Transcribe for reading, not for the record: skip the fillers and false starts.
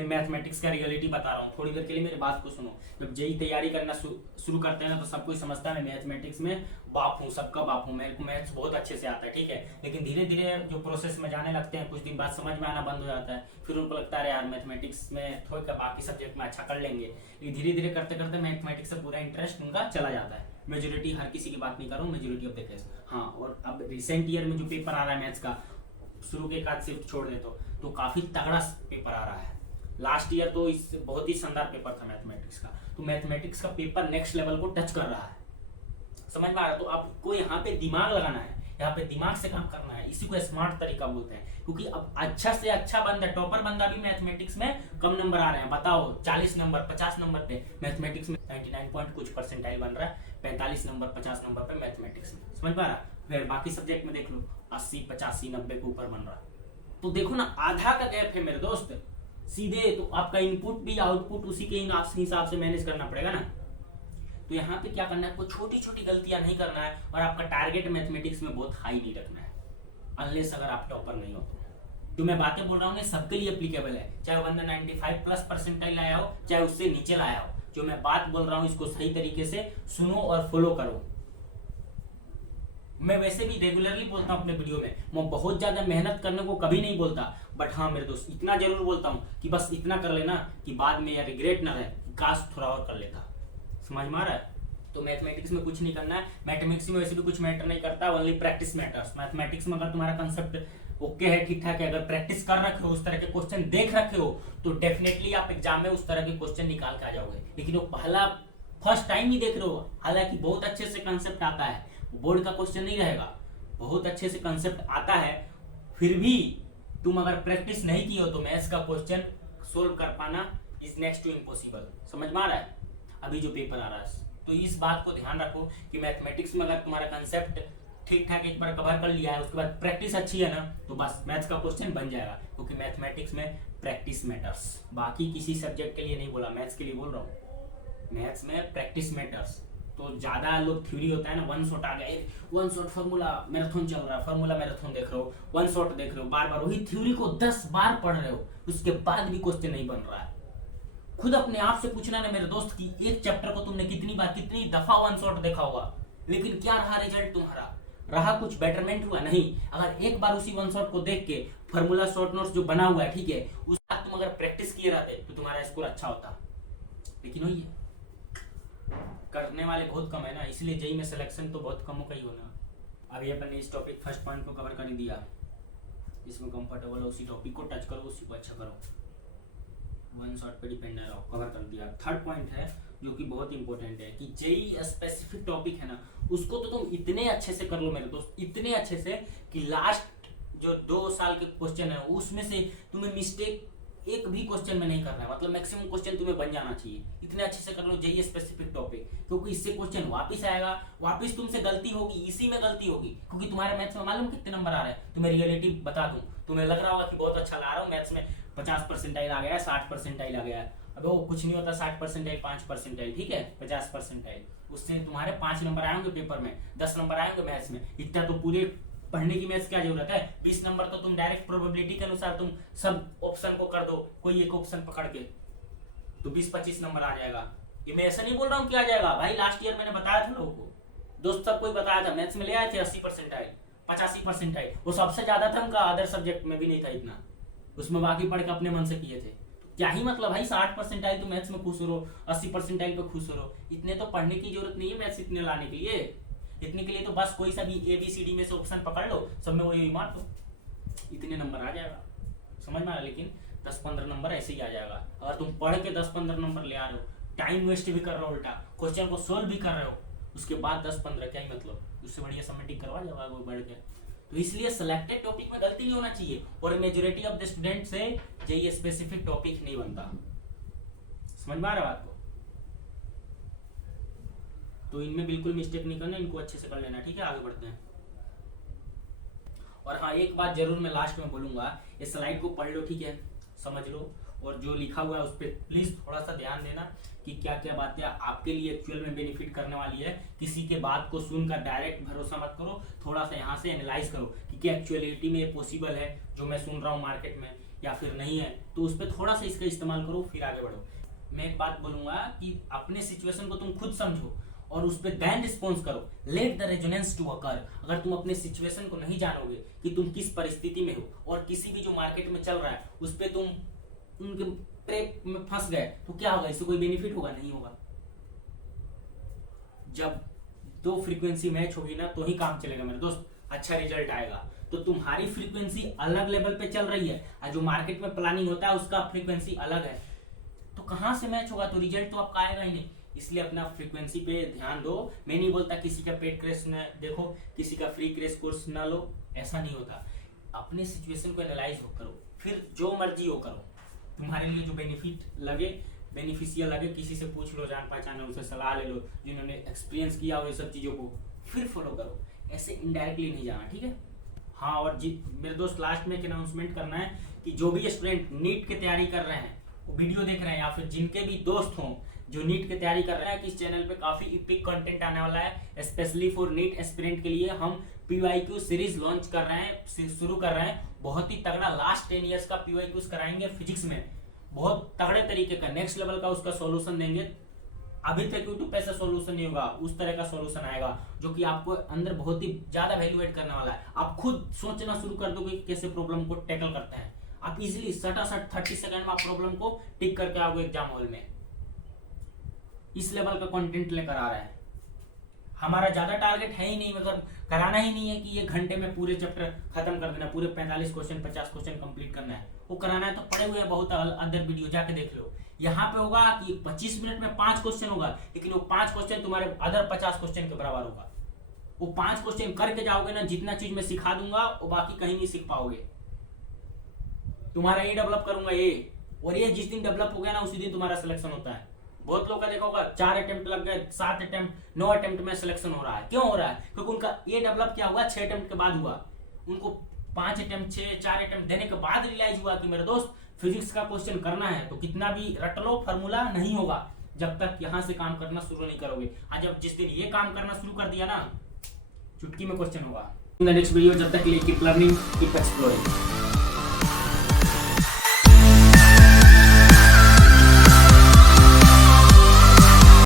Mathematics का reality बता रहा हूँ, थोड़ी देर के लिए मेरी बात को सुनो। जब जेई तैयारी करना शुरू करते हैं ना, तो सब कोई समझता है मैं मैथमेटिक्स में बाप हूँ, सबका बाप हूँ, मेरे को मैथ्स बहुत अच्छे से आता है, ठीक है। लेकिन धीरे धीरे जो प्रोसेस में जाने लगते हैं, कुछ दिन बाद समझ में आना बंद हो जाता है, फिर उनको लगता है यार मैथमेटिक्स में थोड़ा बाकी सब्जेक्ट में अच्छा कर लेंगे। लेकिन धीरे धीरे करते करते मैथमेटिक्स से पूरा इंटरेस्ट उनका चला जाता है। मेजोरिटी, हर किसी की बात नहीं कर रहा हूँ, मेजोरिटी ऑफ द केस। हाँ, और अब रिसेंट ईयर में जो पेपर आ रहा है मैथ्स का, शुरू के एक आध शिफ्ट छोड़ दे तो काफी तगड़ा पेपर आ रहा है। लास्ट ईयर तो इस बहुत ही शानदार पेपर था मैथमेटिक्स का। तो मैथमेटिक्स का पेपर नेक्स्ट लेवल को टच कर रहा है, समझ में आ रहा है। तो आपको यहाँ पे दिमाग लगाना है, यहाँ पे दिमाग से काम करना है, इसी को स्मार्ट तरीका बोलते हैं। क्योंकि अब अच्छा से अच्छा बंदा, टॉपर बंदा भी मैथमेटिक्स में कम नंबर आ रहे हैं। बताओ, 40 नंबर 50 नंबर पे मैथमेटिक्स में 99 पॉइंट कुछ परसेंटाइल बन रहा है, 45 नंबर 50 नंबर पे मैथमेटिक्स में, समझ पा रहा। फिर बाकी सब्जेक्ट में देख लो 80 85 90 के ऊपर बन रहा है। तो देखो ना, आधा का गैप है मेरे दोस्त। सीधे तो आपका इनपुट भी आउटपुट उसी के हिसाब से मैनेज करना पड़ेगा ना। तो यहाँ पे क्या करना है, आपको छोटी छोटी गलतियां नहीं करना है, और आपका टारगेट मैथमेटिक्स में बहुत हाई नहीं रखना है, अनलेस अगर आप टॉपर नहीं हो तो। जो मैं बातें बोल रहा हूँ सबके लिए एप्लीकेबल है, चाहे वो बंदा 95 प्लस परसेंटाइल लाया हो, चाहे उससे नीचे लाया हो। जो मैं बात बोल रहा हूँ इसको सही तरीके से सुनो और फॉलो करो। मैं वैसे भी रेगुलरली बोलता हूँ अपने वीडियो में, मैं बहुत ज्यादा मेहनत करने को कभी नहीं बोलता, बट हाँ मेरे दोस्त इतना जरूर बोलता हूँ कि बस इतना कर लेना कि बाद में या रिग्रेट ना रहे, काश थोड़ा और कर लेता। समझ में आ रहा है। तो मैथमेटिक्स में कुछ नहीं करना है, मैथमेटिक्स में वैसे भी कुछ मैटर नहीं करता, ओनली प्रैक्टिस मैटर्स। मैथमेटिक्स में अगर तुम्हारा कंसेप्ट ओके है, ठीक ठाक है, अगर प्रैक्टिस कर रखे हो, उस तरह के क्वेश्चन देख रखे हो, तो डेफिनेटली आप एग्जाम में उस तरह के क्वेश्चन निकाल के आ जाओगे। लेकिन वो पहला फर्स्ट टाइम ही देख रहे हो, हालांकि बहुत अच्छे से कंसेप्ट आता है, बोर्ड का क्वेश्चन नहीं रहेगा, बहुत अच्छे से कंसेप्ट आता है, फिर भी तुम अगर प्रैक्टिस नहीं की हो तो मैथ्स का क्वेश्चन सोल्व कर पाना इज नेक्स्ट टू इम्पॉसिबल। समझ में आ रहा है अभी जो पेपर आ रहा है। तो इस बात को ध्यान रखो कि मैथमेटिक्स में अगर तुम्हारा कंसेप्ट ठीक ठाक एक बार कवर कर लिया है, उसके बाद प्रैक्टिस अच्छी है ना, तो बस मैथ्स का क्वेश्चन बन जाएगा। क्योंकि मैथमेटिक्स में प्रैक्टिस मैटर्स, बाकी किसी सब्जेक्ट के लिए नहीं बोला, मैथ्स के लिए बोल रहा हूँ। मैथ्स में प्रैक्टिस मैटर्स। तो ज्यादा लोग थ्योरी होता है ना, वन शॉट आ गया, वन शॉट फार्मूला मैराथन चल रहा है, फार्मूला मैराथन देख रहे हो, वन शॉट देख रहे हो, बार बार वही थ्योरी को 10 बार पढ़ रहे हो, उसके बाद भी क्वेश्चन नहीं बन रहा है। खुद अपने आप से पूछना ना मेरे दोस्त कि एक चैप्टर को तुमने कितनी बार कितनी दफा वन शॉट देखा होगा, लेकिन क्या रहा रिजल्ट तुम्हारा, रहा कुछ बेटरमेंट हुआ नहीं। अगर एक बार उसी वन शॉट को देख के फार्मूला शॉर्ट नोट्स जो बना हुआ है, ठीक है, उस बात तुम अगर प्रैक्टिस किए रहते तो तुम्हारा स्कोर अच्छा होता। लेकिन वही है, करने वाले बहुत कम है ना, इसलिए जेई में सिलेक्शन तो बहुत कम का ही होना। अभी अपन ने इस टॉपिक फर्स्ट पॉइंट को कवर कर दिया, जिसमें कंफर्टेबल हो उसी टॉपिक को टच करो, उसी को अच्छा करो, वन शॉट पे डिपेंड ना रहो, कवर कर दिया। थर्ड पॉइंट है जो कि बहुत इंपॉर्टेंट है कि जेई स्पेसिफिक टॉपिक है ना, उसको तो तुम इतने अच्छे से कर लो मेरे दोस्त, इतने अच्छे से कि लास्ट जो 2 साल के क्वेश्चन है उसमें से तुम्हें मिस्टेक एक भी क्वेश्चन में नहीं करना है, मतलब मैक्सिमम क्वेश्चन तुम्हें बन जाना चाहिए। इतने अच्छे से कर लो जेई स्पेसिफिक टॉपिक, क्योंकि इससे क्वेश्चन वापस आएगा, वापस तुमसे गलती होगी, इसी में गलती होगी। क्योंकि तुम्हारे मैथ्स में मालूम कितने नंबर आ रहे हैं, तुम्हें रियलिटी बता दूं, तुम्हें लग रहा होगा कि बहुत अच्छा ला रहा हूँ मैथ्स में, 50 परसेंटाइल आ गया है, 60 परसेंटाइल आ गया है। अब वो कुछ नहीं होता, 60 परसेंटाइल 5 परसेंटाइल, ठीक है, 50 परसेंटाइल, उससे तुम्हारे 5 नंबर आएंगे पेपर में, 10 नंबर आएंगे मैथ्स में। इतना तो पूरे पढ़ने की मैथ्स क्या जरूरत है। 20 नंबर तो तुम डायरेक्ट प्रोबेबिलिटी के अनुसार तुम सब ऑप्शन को कर दो, कोई एक ऑप्शन पकड़ के, तो 20-25 नंबर आ जाएगा। ये मैं ऐसा नहीं बोल रहा हूँ कि आ जाएगा भाई, लास्ट ईयर मैंने बताया था लोगों को, दोस्त सब कोई बताया था, मैथ्स में ले आए थे 80 परसेंटाइल 85 परसेंटाइल, वो सबसे ज्यादा था उनका, अदर सब्जेक्ट में भी नहीं था इतना, उसमें बाकी पढ़ के अपने मन से किए थे। क्या ही मतलब भाई, 60 परसेंटाइल तो मैथ्स में खुश हो रहो, 80 परसेंटाइल पे खुश हो रहो, इतने तो पढ़ने की जरूरत नहीं है मैथ्स इतने लाने के लिए। इतने के लिए तो बस कोई सा भी ABCD में से ऑप्शन पकड़ लो, सब में वही मार दो, इतने नंबर आ जाएगा। समझ में आ रहा। लेकिन 10-15 नंबर ऐसे ही आ जाएगा। अगर तुम पढ़ के 10-15 नंबर ले आ रहे हो, टाइम वेस्ट भी कर रहे हो, उल्टा क्वेश्चन को सोल्व भी कर रहे हो, उसके बाद 10-15 क्या ही मतलब, उससे बढ़िया सबमिटिंग करवा जाओ वो बढ़ के। तो इसलिए सिलेक्टेड टॉपिक में गलती नहीं होना चाहिए, और मेजोरिटी ऑफ द स्टूडेंट से जेईई स्पेसिफिक टॉपिक नहीं बनता। समझ में आ रहा बात को। तो इनमें बिल्कुल मिस्टेक नहीं करना, इनको अच्छे से कर लेना, ठीक है। आगे बढ़ते हैं। और हाँ, एक बात जरूर मैं लास्ट में बोलूंगा, इस स्लाइड को पढ़ लो, ठीक है, समझ लो, और जो लिखा हुआ है उस पर प्लीज थोड़ा सा ध्यान देना कि क्या क्या बातें आपके लिए एक्चुअल में बेनिफिट करने वाली है। किसी के बात को सुनकर डायरेक्ट भरोसा मत करो, थोड़ा सा यहाँ से एनालाइज करो कि क्या एक्चुअलिटी में पॉसिबल है जो मैं सुन रहा हूँ मार्केट में, या फिर नहीं है, तो उस पर थोड़ा सा इसका इस्तेमाल करो, फिर आगे बढ़ो। मैं एक बात बोलूंगा कि अपने सिचुएशन को तुम खुद समझो और उस पर देन रिस्पॉन्स करो। Let the resonance to occur. अगर तुम अपने सिचुएशन को नहीं जानोगे कि तुम किस परिस्थिति में हो और किसी भी जो मार्केट में चल रहा है उस पर तुम उनके ट्रैप में फंस गए, तो क्या होगा? इससे कोई बेनिफिट होगा? नहीं होगा। जब दो फ्रीक्वेंसी मैच होगी ना तो ही काम चलेगा मेरे दोस्त, अच्छा रिजल्ट आएगा। तो तुम्हारी फ्रीक्वेंसी अलग लेवल पे चल रही है और जो मार्केट में प्लानिंग होता है उसका फ्रीक्वेंसी अलग है, तो कहां से मैच होगा? तो रिजल्ट तो आपका आएगा ही नहीं। इसलिए अपना फ्रीक्वेंसी पे ध्यान दो। मैं नहीं बोलता किसी का पेड क्रैश न देखो, किसी का फ्री क्रैश कोर्स ना लो, ऐसा नहीं होता। अपने सिचुएशन को एनालाइज करो, फिर जो मर्जी हो करो। तुम्हारे लिए जो बेनिफिट लगे, बेनिफिशियल लगे, किसी से पूछ लो, जान पहचान है, उनसे सलाह ले लो, जिन्होंने एक्सपीरियंस किया हो ये सब चीज़ों को, फिर फॉलो करो। ऐसे इनडायरेक्टली नहीं जाना, ठीक है? हाँ, और मेरे दोस्त लास्ट में एक अनाउंसमेंट करना है कि जो भी स्टूडेंट नीट की तैयारी कर रहे हैं, वीडियो देख रहे हैं, या फिर जिनके भी दोस्त हों जो नीट की तैयारी कर रहे हैं, कि इस चैनल पे काफी इपिक कंटेंट आने वाला है। स्पेशली फॉर नीट एस्पिरेंट के लिए हम PYQ सीरीज लॉन्च कर रहे हैं, शुरू कर रहे हैं। बहुत ही तगड़ा लास्ट 10 इयर्स का PYQ कराएंगे फिजिक्स में, बहुत तगड़े तरीके का, नेक्स्ट लेवल का उसका सॉल्यूशन देंगे। अभी तक यूट्यूब पे ऐसा सॉल्यूशन नहीं होगा, उस तरह का सॉल्यूशन आएगा जो कि आपको अंदर बहुत ही ज्यादा वैल्यू एड करने वाला है। आप खुद सोचना शुरू कर दोगे कैसे प्रॉब्लम को टैकल करते हैं। आप इजीली सटासट 30 सेकंड में आप प्रॉब्लम को टिक करके आओगे एग्जाम हॉल में। इस लेवल का कंटेंट लेकर आ रहा है। हमारा ज्यादा टारगेट है ही नहीं, मतलब कराना ही नहीं है कि ये घंटे में पूरे चैप्टर खत्म कर देना, पूरे 45 क्वेश्चन 50 क्वेश्चन कंप्लीट करना है। वो कराना है तो पड़े हुए हैं बहुत अदर वीडियो, जाके देख लो। यहाँ पे होगा कि 25 मिनट में 5 क्वेश्चन होगा, लेकिन वो 5 क्वेश्चन तुम्हारे अदर 50 क्वेश्चन के बराबर होगा। वो 5 क्वेश्चन करके जाओगे ना, जितना चीज मैं सिखा दूंगा वो बाकी कहीं नहीं सीख पाओगे। तुम्हारा ये डेवलप करूंगा ये, और ये जिस दिन डेवलप हो गया ना उसी दिन तुम्हारा सिलेक्शन होता है। बहुत लोग का देखा होगा 4 अटेम्प्ट लग गए, 7 अटेम्प्ट 9 अटेम्प्ट में सिलेक्शन हो रहा है। क्यों हो रहा है? क्योंकि उनका ये डेवलप क्या हुआ, 6 अटेम्प्ट के बाद हुआ। उनको 5 अटेम्प्ट 6 4 अटेम्प्ट देने के बाद रियलाइज हुआ कि मेरे दोस्त फिजिक्स का क्वेश्चन करना है, तो कितना भी रट लो फॉर्मूला नहीं होगा जब तक यहाँ से काम करना शुरू नहीं करोगे। आज जब जिस दिन ये काम करना शुरू कर दिया ना, चुटकी में क्वेश्चन होगा। नेक्स्ट वीडियो, जब तक कीप लर्निंग, कीप एक्सप्लोरिंग।